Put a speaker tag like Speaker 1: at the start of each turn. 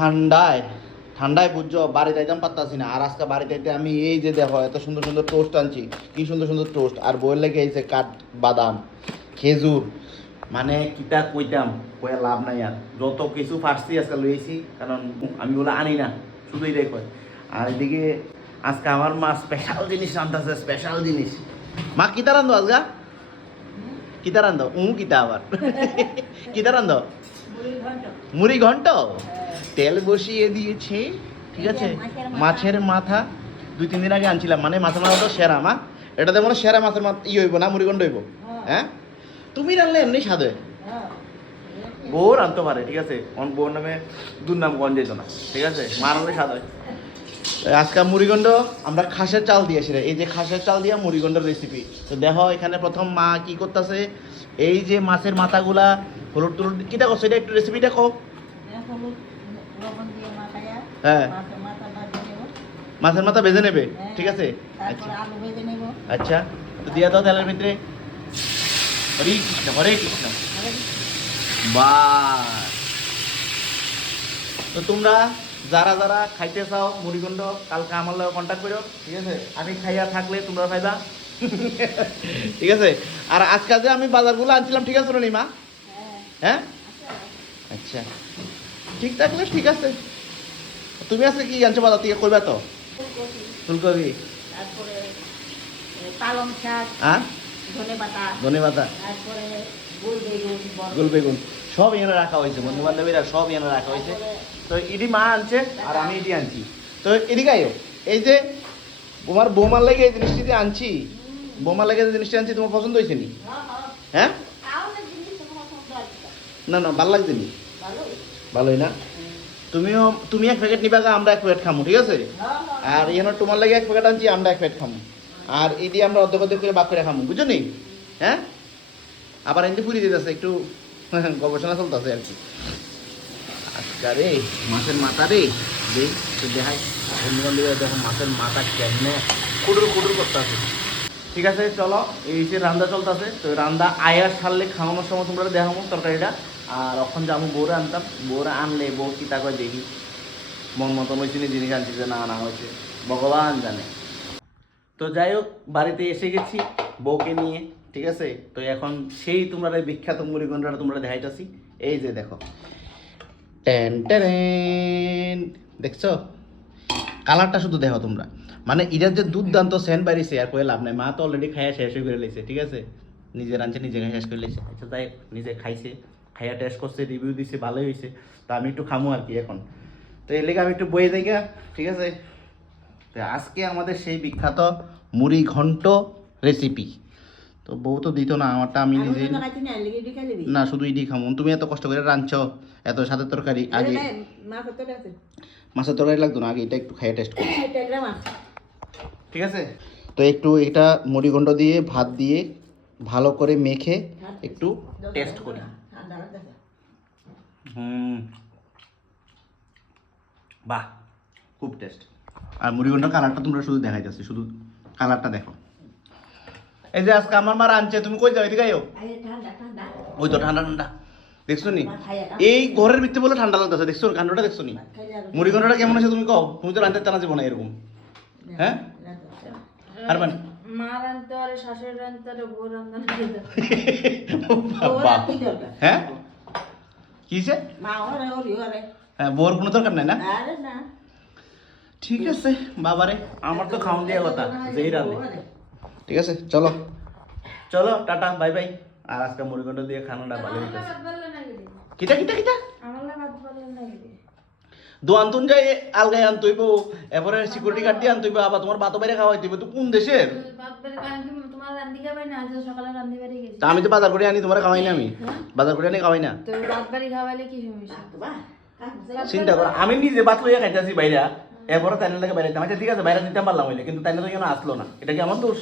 Speaker 1: ঠান্ডায় ঠান্ডায় বুঝছ বাড়ি যাইতাম পারতাছি না। আর আজকে বাড়ি যাইতে আমি এই যে দেখো এত সুন্দর সুন্দর টোস্ট আনছি কি সুন্দর সুন্দর টোস্ট আর বইয়ের লেগে এই যে কাঠ বাদাম খেজুর মানে কিতা কইতাম কয়ে লাভ নাই আর। যত কিছু ফার্সি আজকে লইছি কারণ আমি বলে আনি না শুধু এটাই কয় আর এদিকে আজকে আমার মা স্পেশাল জিনিস রান্তাছে স্পেশাল জিনিস। মা কিতা রান্ধো আজগা? কিতা রান্ধো উ কিতা আবার? কিতা রান্ধো মুড়ি ঘন্ট তেল বসিয়ে দিয়েছে ঠিক আছে? মাছের মাথা। দুই তিন দিন আগে আনছিলাম মানে মাছের মাথা তো সেরা মা। এটাতে মনে হয় সেরা মাছের মাথা ই হইব না মুড়ি ঘন্ট হইব। হ্যাঁ। তুমি রানলে এমনি স্বাদ? হয়। বউ রানতে পারে ঠিক আছে? বউর নামে দুর্নাম গঞ্জ যেত না ঠিক আছে? মা রানলে স্বাদ হয়। আজকে মুড়িগন্ড আমরা খাসের চাল দিয়েছি রে। এই যে খাসের চাল দিয়া মুড়িগন্ডের রেসিপি তো দেখো এখানে প্রথম মা কি করতেছে? এই যে মাছের মাথাগুলা হলুদ টুলুদ কিটা করছ এটা একটু রেসিপিটা কো হ্যাঁ। মাছের মাথা ভেজে নেবে। ঠিক আছে? আচ্ছা।
Speaker 2: আলু
Speaker 1: আচ্ছা। তো দিয়া দাও তেলের ভিতরে। হরে কৃষ্ণ হরে কৃষ্ণ। তো তোমরা যারা যারা খাইতে চাও মুড়িগন্ড কালকে আমার লগে কন্ট্যাক্ট করো ঠিক আছে। আমি খাইয়া থাকলে তোমরা ফায়দা ঠিক আছে? আর আজকে যে আমি বাজারগুলো আনছিলাম ঠিক আছে মা হ্যাঁ? আচ্ছা। ঠিক থাকলে ঠিক আছে। তুমি আজকে কি আনছো বাজার থেকে করবে তো? ফুলকপি।
Speaker 2: তারপরে পালং শাক
Speaker 1: হ্যাঁ?
Speaker 2: ধনে পাতা তারপরে গোল বেগুন
Speaker 1: সব এনে রাখা হয়েছে বন্ধু বান্ধবীরা সব এনে রাখা হয়েছে। তো ইডি মা আনছে আর আমি ইডি আনছি। তো এদিকে আয়ো এই যে তোমার বৌমার লেগে এই জিনিসটি যে আনছি বৌমার লেগে যে জিনিসটি আনছি তোমার পছন্দ হয়েছে নি? হ্যাঁ
Speaker 2: পছন্দ আছে
Speaker 1: না না ভালো লাগছে নি। ভালোই না? তুমিও তুমি এক প্যাকেট নিবা আমরা এক প্যাকেট খামো ঠিক আছে? আর এখানে তোমার লাগে এক প্যাকেট আনছি আমরা এক প্যাকেট খামো। আর এই দিয়ে আমরা অর্ধেক অর্ধেক করে বাক করে খামো বুঝছ নি হ্যাঁ? আবার এনতে পুরি দিতেছে একটু গবেষণা চলতেছে আর কি। আচ্ছা রে মাছের মাথা রে। দেখাই। বন্ধু দেখো মাছের মাথা কেমনে কুডুর কুডুর করতেছে। ঠিক আছে চলো এই যে রান্দা চলতেছে তো রান্দা আয়ার সারলে খাওয়ানোর সময় তোমরা দেখাবো তরকারিটা। আর এখন আমি বউরে আনতাম। বউরে আনলে বউ কি তাকে দেখি? মন মতন হয়েছে নি, জিনিস আনছি যে না আনা হয়েছে। ভগবান জানে। তো যাই হোক, বাড়িতে এসে গেছি বউকে নিয়ে, ঠিক আছে? তো এখন সেই তোমরা বিখ্যাত মুড়িগন্ডাটা তোমরা দেখাইতেছি, এই যে দেখো। টেন টেন দেখছ? কালারটা শুধু দেখো তোমরা। মানে এটার যে দুর্দান্ত সেন্ট বাড়িছে, আর কয়ে লাভ নাই। মা তো অলরেডি খাইয়া শেষ হয়ে করে লেছে ঠিক আছে? নিজে রাঁধছে নিজে শেষ করে লেছে আচ্ছা যাই নিজে খাইছে। খাইয়া টেস্ট করছে রিভিউ দিছে ভালোই হয়েছে তো আমি একটু খামো আর কি এখন। তো এর লেগে আমি একটু বয়ে যাই ঠিক আছে? তো আজকে আমাদের সেই বিখ্যাত মুড়ি ঘন্ট রেসিপি তো বউ তো দিত না আমারটা আমি নিজেই না শুধু ইডি খামো। তুমি এত কষ্ট করে রাঁধছ এত সাথে তরকারি আগে মাছের তরকারি লাগতো না আগে এটা একটু খাইয়ে টেস্ট করি। ঠিক আছে? তো একটু এটা মুড়িঘণ্ট দিয়ে ভাত দিয়ে ভালো করে মেখে একটু টেস্ট করি। বাহ খুব টেস্ট আর মুড়িঘণ্ট কালারটা তোমরা শুধু দেখাইতেছি শুধু কালারটা দেখো। এই যে আজকে আমার মারা আনছে তুমি কই যাও এদিকে আইও। ওই তো ঠান্ডা ঠান্ডা। দেখছ নি? এই ঘরের ভিতরে বলে ঠান্ডা লাগতেছে দেখছ কাণ্ডটা দেখছ নি? মুড়ি ঘন্টটা কেমন আছে তুমি কও? তুমি তো রান্তে টানা যাব না এরকম হ্যাঁ আর মানে
Speaker 3: মা রান্ধতে পারে শাশুড়ি রান্ধতে পারে বউ রান্ধতে পারে।
Speaker 1: হ্যাঁ? কিসে হ্যাঁ বোর কোনো দরকার নাই না? ঠিক আছে বাবারে। আমার তো খাওয়ান দেওয়া কথা যেই রাঁধে। ঠিক আছে চলো। চলো টাটা বাই বাই। আর আজকে মুড়িঘণ্ট দিয়ে খানাটা ভালো হইতেছে? কিটা কিটা কিটা?
Speaker 3: আমার লাগে ভাত ভালো নাকি
Speaker 1: দো আনতুন যাই আলগাই আনতইব এরপরে সিকিউরিটি গার্ড দিয়ে আনতইব আবার তোমার বাতো বাইরে খাওয়াই দিবে তো কোন দেশের? আমি তো বাজার করে আনি তোমার খাওয়াই না আমি। বাজার করে আনি খাওয়াই না। চিন্তা করো আমি নিজে বাত লইয়া খাইতেছি বাইরা এরপরে তাইনের লাগে বাইরে আচ্ছা ঠিক আছে বাইরে দিতে পারলাম হইলে কিন্তু তাইনে তো কেন আসলো না। এটা কি আমার দোষ?